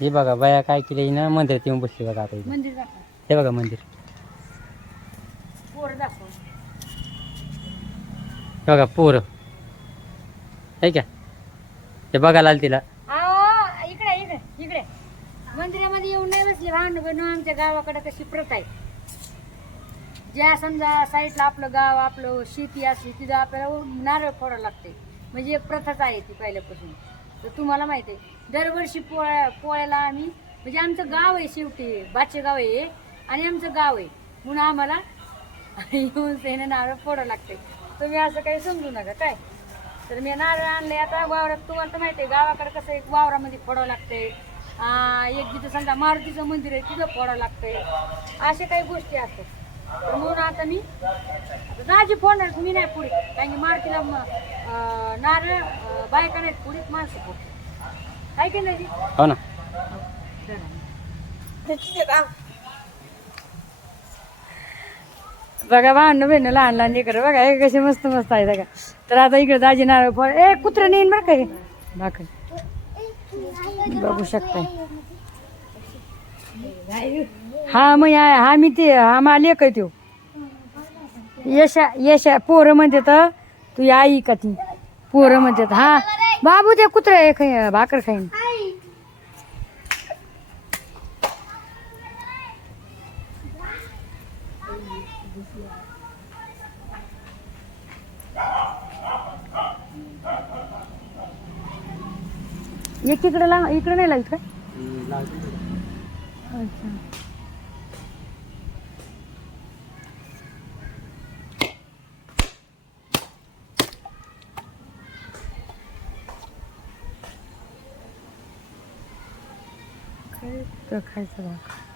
हे बघा बाया काय केले ना मंदिरात येऊन बसले बघा आता इथे. मंदिर दाखव, हे बघा मंदिर. पोर दाखव. हे बघा पोरं आहे का ते बघायला आलं तिला. आओ इकडे इकडे इकडे मंदिरामध्ये येऊन नाही बसले भांडण बनवून. आमच्या गावाकडे कशी प्रथा आहे, ज्या समजा साईडला आपलं गाव आपलं शेती असली तिथं आपल्याला नारळ फोडावं लागते. म्हणजे एक प्रथाच आहे ती पहिल्यापासून. तर तुम्हाला माहिती आहे दरवर्षी पोळ्याला आम्ही म्हणजे आमचं गाव आहे शेवटी बाचे गाव आहे आणि आमचं गाव आहे म्हणून आम्हाला येऊन त्याने नारळ फोडावं लागते. तुम्ही असं काही समजू नका काय. तर मी नारळ आणले आता वावरात. तुम्हाला तर माहिती आहे गावाकडे कसं एक वावरामध्ये फोडावं लागतंय. एक जिथं समजा मारुतीचं मंदिर आहे तिथं फोडावं लागतंय. अशा काही गोष्टी असतात. तर म्हणून आता मी दाजी फोडणार मी नाही पुढे कारण की मारुतीला नारळ बायका नाहीत पुढीत माणसं पुढे काय की नाही. हो ना. बघा भांडण बहिण लहान लहान लेकर बघा हे कसे मस्त मस्त आहे बघा. तर आता इकडे दाजी नारळ फोड ए कुत्र नेईन बरं काय भाकर बघू शकताय. हा मग हा मी ते हा मला लेक आहे तो यशा यशा पोरं म्हणते तर तू आई का ती पोरं म्हणतात. हा बाबू ते कुत्र भाकर खाईन. एक इकडे इकडे नाही लागत का. अच्छा खायचं भाकर.